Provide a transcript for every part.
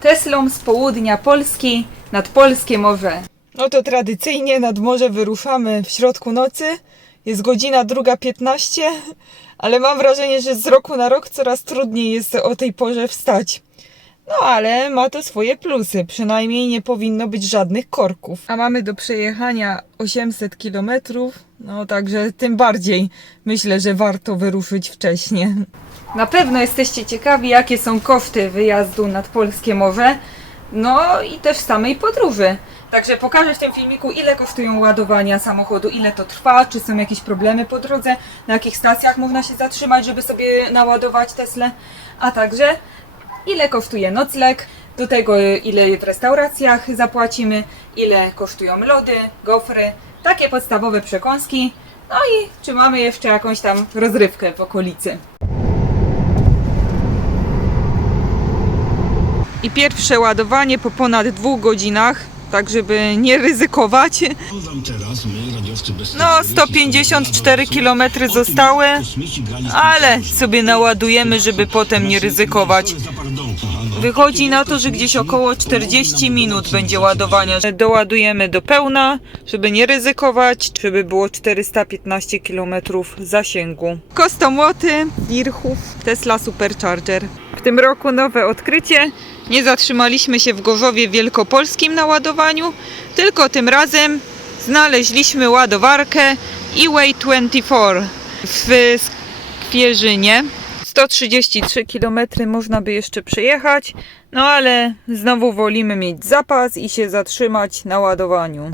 Teslą z południa Polski nad polskie morze. No to tradycyjnie nad morze wyruszamy w środku nocy. Jest godzina druga 15, ale mam wrażenie, że z roku na rok coraz trudniej jest o tej porze wstać. No ale ma to swoje plusy, przynajmniej nie powinno być żadnych korków. A mamy do przejechania 800 km, no także tym bardziej myślę, że warto wyruszyć wcześniej. Na pewno jesteście ciekawi, jakie są koszty wyjazdu nad polskie morze, no i też samej podróży. Także pokażę w tym filmiku, ile kosztują ładowania samochodu, ile to trwa, czy są jakieś problemy po drodze, na jakich stacjach można się zatrzymać, żeby sobie naładować Teslę, a także ile kosztuje nocleg, do tego ile w restauracjach zapłacimy, ile kosztują lody, gofry, takie podstawowe przekąski, no i czy mamy jeszcze jakąś tam rozrywkę w okolicy. I pierwsze ładowanie po ponad dwóch godzinach, tak żeby nie ryzykować. No, 154 km zostały, ale sobie naładujemy, żeby potem nie ryzykować. Wychodzi na to, że gdzieś około 40 minut będzie ładowania. Doładujemy do pełna, żeby nie ryzykować, żeby było 415 km zasięgu. Kostomłoty, Irchów, Tesla Supercharger. W tym roku nowe odkrycie. Nie zatrzymaliśmy się w Gorzowie Wielkopolskim na ładowaniu, tylko tym razem znaleźliśmy ładowarkę eWay 24 w Skwierzynie. 133 km można by jeszcze przejechać, no ale znowu wolimy mieć zapas i się zatrzymać na ładowaniu.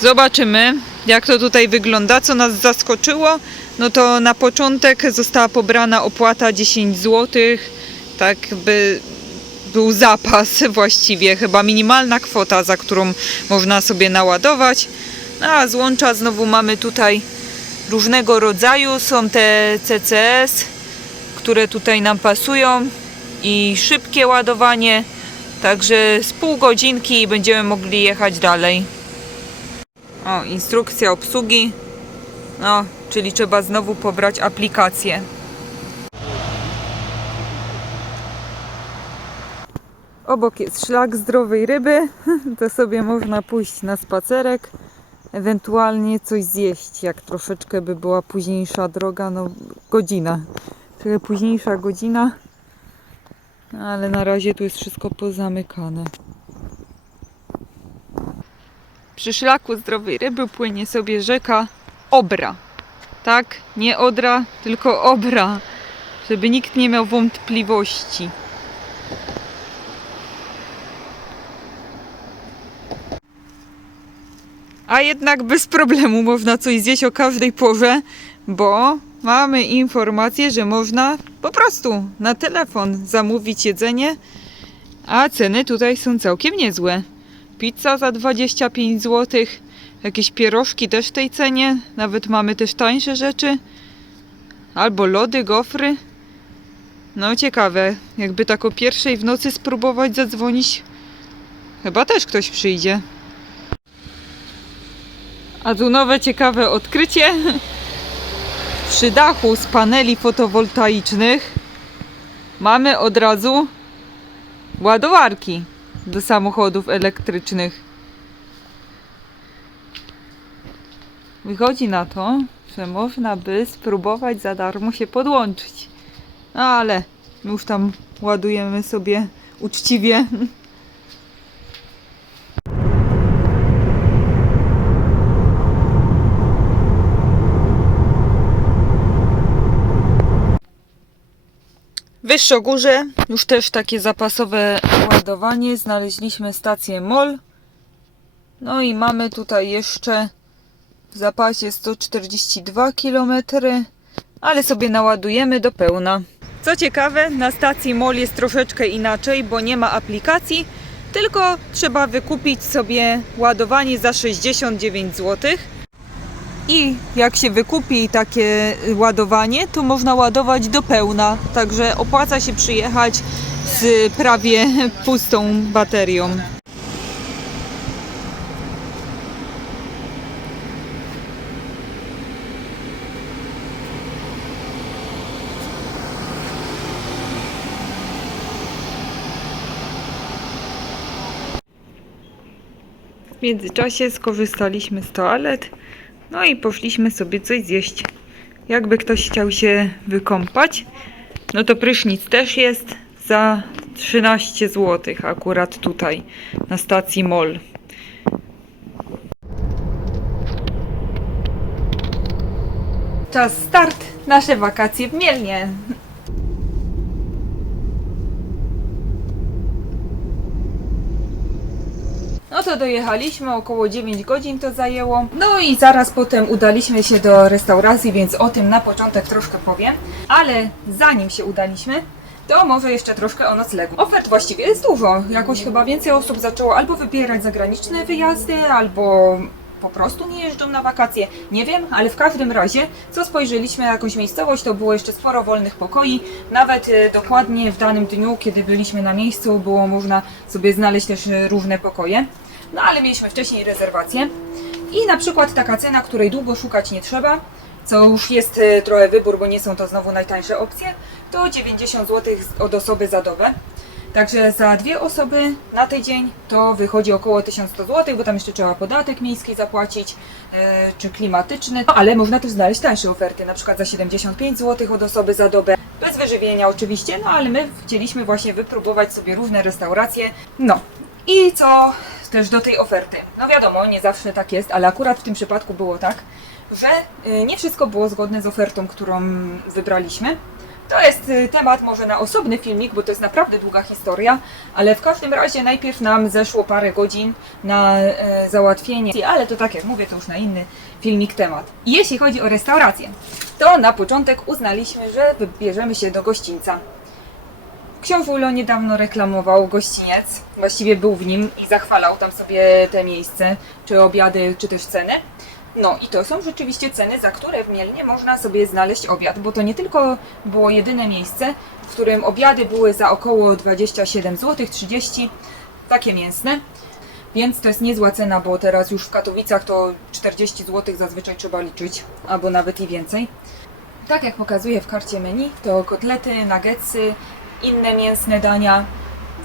Zobaczymy, jak to tutaj wygląda. Co nas zaskoczyło, no to na początek została pobrana opłata 10 zł, tak by był zapas właściwie, chyba minimalna kwota, za którą można sobie naładować. No, a złącza znowu mamy tutaj różnego rodzaju, są te CCS, które tutaj nam pasują i szybkie ładowanie, także z pół godzinki będziemy mogli jechać dalej. O, instrukcja obsługi. No, czyli trzeba znowu pobrać aplikację. Obok jest szlak zdrowej ryby, to sobie można pójść na spacerek, ewentualnie coś zjeść, jak troszeczkę by była późniejsza droga, no godzina. Trochę późniejsza godzina, ale na razie tu jest wszystko pozamykane. Przy szlaku zdrowej ryby płynie sobie rzeka Obra. Tak, nie Odra, tylko Obra, żeby nikt nie miał wątpliwości. A jednak bez problemu można coś zjeść o każdej porze, bo mamy informację, że można po prostu na telefon zamówić jedzenie, a ceny tutaj są całkiem niezłe. Pizza za 25 zł, jakieś pierożki też w tej cenie, nawet mamy też tańsze rzeczy, albo lody, gofry. No ciekawe, jakby tak o pierwszej w nocy spróbować zadzwonić, chyba też ktoś przyjdzie. A tu nowe ciekawe odkrycie. Przy dachu z paneli fotowoltaicznych mamy od razu ładowarki do samochodów elektrycznych. Wychodzi na to, że można by spróbować za darmo się podłączyć. No ale już tam ładujemy sobie uczciwie. W Wyższogórze już też takie zapasowe ładowanie. Znaleźliśmy stację MOL. No i mamy tutaj jeszcze w zapasie 142 km, ale sobie naładujemy do pełna. Co ciekawe, na stacji MOL jest troszeczkę inaczej, bo nie ma aplikacji, tylko trzeba wykupić sobie ładowanie za 69 zł. I jak się wykupi takie ładowanie, to można ładować do pełna. Także opłaca się przyjechać z prawie pustą baterią. Międzyczasie skorzystaliśmy z toalet, no i poszliśmy sobie coś zjeść. Jakby ktoś chciał się wykąpać, no to prysznic też jest za 13 zł akurat tutaj na stacji MOL. Czas start, nasze wakacje w Mielnie. No to dojechaliśmy, około 9 godzin to zajęło. No i zaraz potem udaliśmy się do restauracji, więc o tym na początek troszkę powiem. Ale zanim się udaliśmy, to może jeszcze troszkę o noclegu. Ofert właściwie jest dużo. Jakoś chyba więcej osób zaczęło albo wybierać zagraniczne wyjazdy, albo po prostu nie jeżdżą na wakacje. Nie wiem, ale w każdym razie, co spojrzeliśmy na jakąś miejscowość, to było jeszcze sporo wolnych pokoi. Nawet e, dokładnie w danym dniu, kiedy byliśmy na miejscu, było można sobie znaleźć też e, różne pokoje. No ale mieliśmy wcześniej rezerwację. I na przykład taka cena, której długo szukać nie trzeba, co już jest e, trochę wybór, bo nie są to znowu najtańsze opcje, to 90 zł od osoby za dobę. Także za dwie osoby na tydzień to wychodzi około 1100 zł, bo tam jeszcze trzeba podatek miejski zapłacić, e, czy klimatyczny. No, ale można też znaleźć tańsze oferty, na przykład za 75 zł od osoby za dobę. Bez wyżywienia oczywiście, no ale my chcieliśmy właśnie wypróbować sobie różne restauracje. No i co też do tej oferty. No wiadomo, nie zawsze tak jest, ale akurat w tym przypadku było tak, że y, nie wszystko było zgodne z ofertą, którą wybraliśmy. To jest y, temat może na osobny filmik, bo to jest naprawdę długa historia, ale w każdym razie najpierw nam zeszło parę godzin na e, załatwienie, ale to tak jak mówię, to już na inny filmik temat. Jeśli chodzi o restaurację, to na początek uznaliśmy, że wybierzemy się do gościńca. Książę Ulo niedawno reklamował gościniec, właściwie był w nim i zachwalał tam sobie te miejsce, czy obiady, czy też ceny. No i to są rzeczywiście ceny, za które w Mielnie można sobie znaleźć obiad, bo to nie tylko było jedyne miejsce, w którym obiady były za około 27 zł, 30, takie mięsne. Więc to jest niezła cena, bo teraz już w Katowicach to 40 zł zazwyczaj trzeba liczyć, albo nawet i więcej. Tak jak pokazuje w karcie menu, to kotlety, nuggetsy, inne mięsne dania,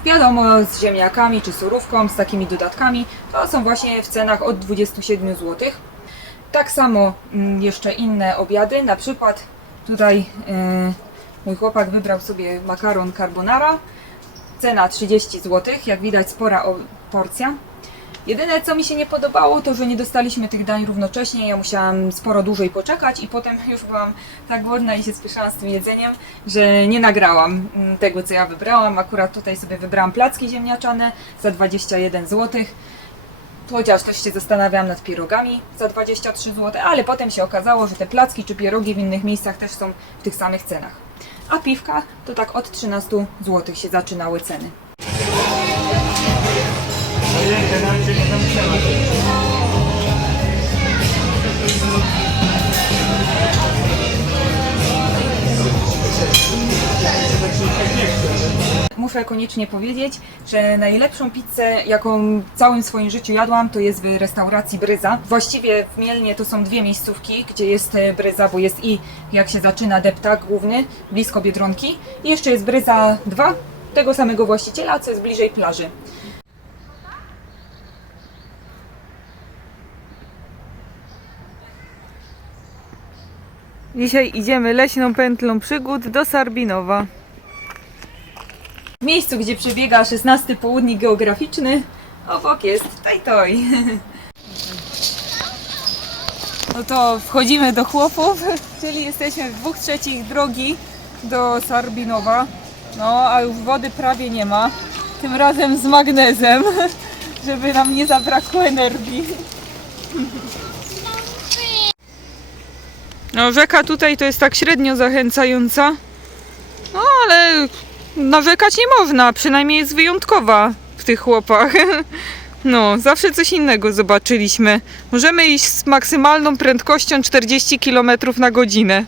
wiadomo z ziemniakami czy surówką, z takimi dodatkami, to są właśnie w cenach od 27 zł. Tak samo mm, jeszcze inne obiady, na przykład tutaj e, mój chłopak wybrał sobie makaron carbonara, cena 30 zł, jak widać spora porcja. Jedyne co mi się nie podobało to, że nie dostaliśmy tych dań równocześnie, ja musiałam sporo dłużej poczekać i potem już byłam tak głodna i się spieszałam z tym jedzeniem, że nie nagrałam mm, tego co ja wybrałam. Akurat tutaj sobie wybrałam placki ziemniaczane za 21 zł. Chociaż też się zastanawiałam nad pierogami za 23 zł, ale potem się okazało, że te placki czy pierogi w innych miejscach też są w tych samych cenach. A piwka to tak od 13 zł się zaczynały ceny. Muszę koniecznie powiedzieć, że najlepszą pizzę, jaką w całym swoim życiu jadłam, to jest w restauracji Bryza. Właściwie w Mielnie to są dwie miejscówki, gdzie jest e, Bryza, bo jest i jak się zaczyna deptak główny, blisko Biedronki. I jeszcze jest Bryza 2, tego samego właściciela, co jest bliżej plaży. Dzisiaj idziemy leśną pętlą przygód do Sarbinowa. W miejscu, gdzie przebiega 16 południk geograficzny, obok jest Tajtoj. No to wchodzimy do chłopów, czyli jesteśmy w dwóch trzecich drogi do Sarbinowa. No, a już wody prawie nie ma. Tym razem z magnezem, żeby nam nie zabrakło energii. No, rzeka tutaj to jest tak średnio zachęcająca. No, ale narzekać nie można, przynajmniej jest wyjątkowa w tych chłopach. No, zawsze coś innego zobaczyliśmy. Możemy iść z maksymalną prędkością 40 km na godzinę.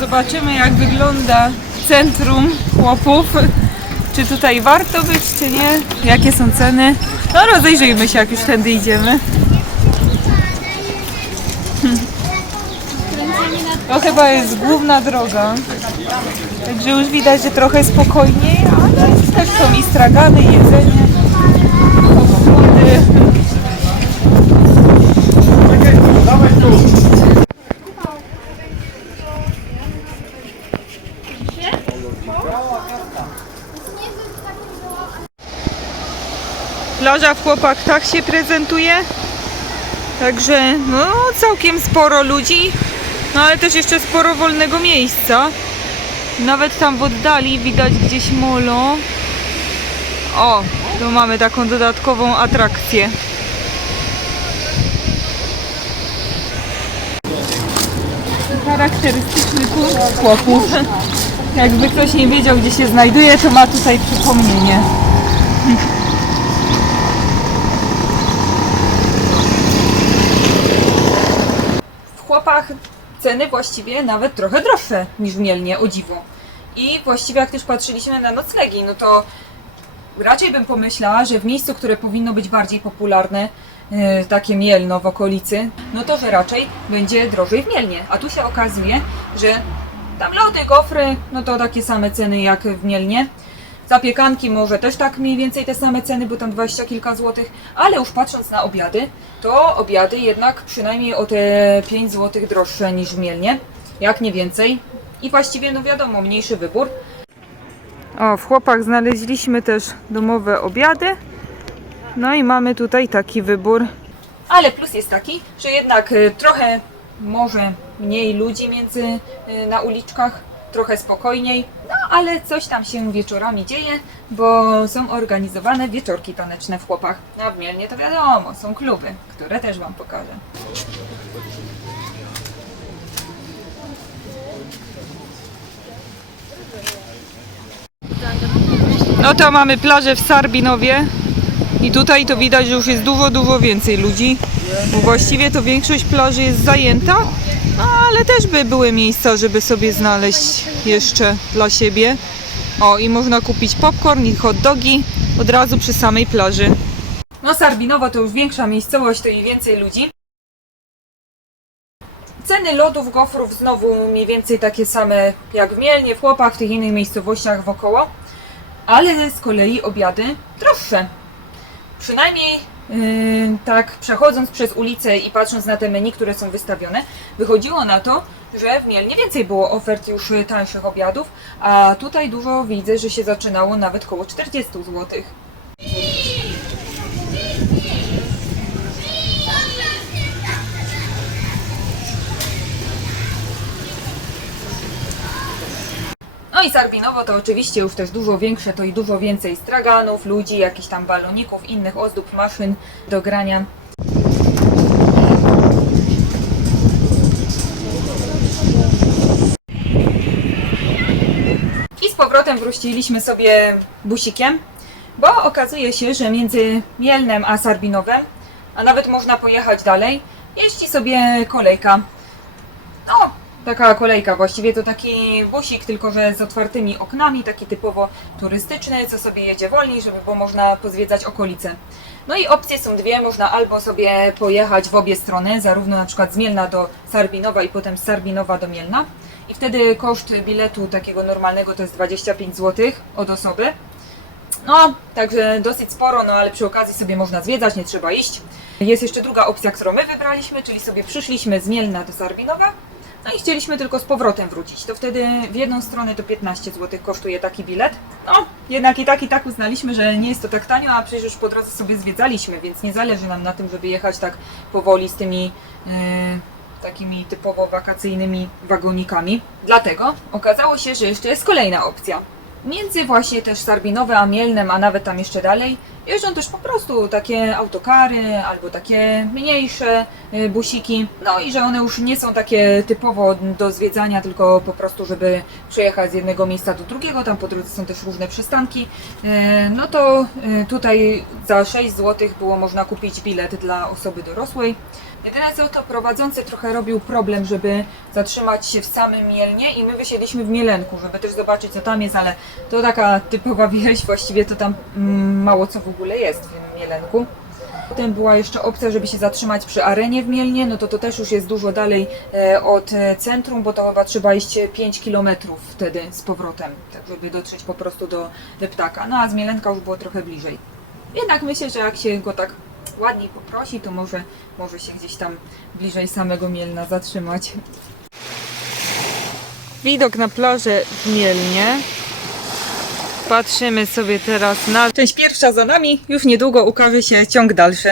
Zobaczymy jak wygląda centrum chłopów. Czy tutaj warto być, czy nie? Jakie są ceny? No rozejrzyjmy się jak już tędy idziemy. To chyba jest główna droga. Także już widać, że trochę spokojniej, ale też są i stragany, i jedzenie. Plaża w Chłopaktach się prezentuje. Także no, całkiem sporo ludzi no ale też jeszcze sporo wolnego miejsca. Nawet tam w oddali widać gdzieś molo. O, tu mamy taką dodatkową atrakcję. Charakterystyczny punkt chłopów. Jakby ktoś nie wiedział, gdzie się znajduje, to ma tutaj przypomnienie. W chłopach ceny właściwie nawet trochę droższe niż w Mielnie, o dziwo. I właściwie jak też patrzyliśmy na noclegi, no to raczej bym pomyślała, że w miejscu, które powinno być bardziej popularne, yy, takie Mielno w okolicy, no to że raczej będzie drożej w Mielnie. A tu się okazuje, że tam lody, gofry, no to takie same ceny jak w Mielnie. Zapiekanki może też tak mniej więcej te same ceny, bo tam 20 kilka złotych, ale już patrząc na obiady, to obiady jednak przynajmniej o te 5 złotych droższe niż w Mielnie, jak nie więcej. I właściwie, no wiadomo, mniejszy wybór. O, w chłopach znaleźliśmy też domowe obiady. No i mamy tutaj taki wybór. Ale plus jest taki, że jednak y, trochę może mniej ludzi między y, na uliczkach, trochę spokojniej, ale coś tam się wieczorami dzieje, bo są organizowane wieczorki taneczne w chłopach. A w Mielnie to wiadomo, są kluby, które też Wam pokażę. No to mamy plażę w Sarbinowie i tutaj to widać, że już jest dużo, dużo więcej ludzi, bo właściwie to większość plaży jest zajęta, no, ale też by były miejsca, żeby sobie znaleźć jeszcze dla siebie. O, i można kupić popcorn i hot dogi od razu przy samej plaży. No Sarbinowo to już większa miejscowość, to i więcej ludzi. Ceny lodów, gofrów znowu mniej więcej takie same jak w Mielnie, w Chłopach, w tych innych miejscowościach wokoło ale z kolei obiady droższe. Przynajmniej tak przechodząc przez ulicę i patrząc na te menu, które są wystawione, wychodziło na to, że w Mielnie więcej było ofert już y, tańszych obiadów, a tutaj dużo widzę, że się zaczynało nawet koło 40 zł. No i Sarbinowo to oczywiście już też dużo większe, to i dużo więcej straganów, ludzi, jakichś tam baloników, innych ozdób, maszyn do grania. I z powrotem wróciliśmy sobie busikiem, bo okazuje się, że między Mielnem a Sarbinowem, a nawet można pojechać dalej, jeździ sobie kolejka. No, taka kolejka właściwie to taki busik, tylko że z otwartymi oknami, taki typowo turystyczny, co sobie jedzie wolniej, żeby było można pozwiedzać okolice. No i opcje są dwie, można albo sobie pojechać w obie strony, zarówno na przykład z Mielna do Sarbinowa i potem z Sarbinowa do Mielna. I wtedy koszt biletu takiego normalnego to jest 25 zł od osoby. No, także dosyć sporo, no ale przy okazji sobie można zwiedzać, nie trzeba iść. Jest jeszcze druga opcja, którą my wybraliśmy, czyli sobie przyszliśmy z Mielna do Sarbinowa, no i chcieliśmy tylko z powrotem wrócić. To wtedy w jedną stronę to 15 zł kosztuje taki bilet. No, jednak i tak i tak uznaliśmy, że nie jest to tak tanio, a przecież już po drodze sobie zwiedzaliśmy, więc nie zależy nam na tym, żeby jechać tak powoli z tymi yy, takimi typowo wakacyjnymi wagonikami. Dlatego okazało się, że jeszcze jest kolejna opcja. Między właśnie też Sarbinowe a Mielnem, a nawet tam jeszcze dalej, jeżdżą też po prostu takie autokary albo takie mniejsze y, busiki. No i że one już nie są takie typowo do zwiedzania, tylko po prostu, żeby przejechać z jednego miejsca do drugiego. Tam po drodze są też różne przystanki. Y, No to y, tutaj za 6 zł było można kupić bilet dla osoby dorosłej. Jedyne co to prowadzący trochę robił problem, żeby zatrzymać się w samym Mielnie i my wysiedliśmy w Mielenku, żeby też zobaczyć co tam jest, ale to taka typowa wieś, właściwie to tam mm, mało co w ogóle jest w Mielenku. Potem była jeszcze opcja, żeby się zatrzymać przy arenie w Mielnie, no to to też już jest dużo dalej e, od e, centrum, bo to chyba trzeba iść 5 km wtedy z powrotem, tak żeby dotrzeć po prostu do Leptaka. No a z Mielenka już było trochę bliżej. Jednak myślę, że jak się go tak ładniej poprosi, to może, może się gdzieś tam bliżej samego Mielna zatrzymać. Widok na plażę w Mielnie. Patrzymy sobie teraz na Część pierwsza za nami, już niedługo ukaże się ciąg dalszy.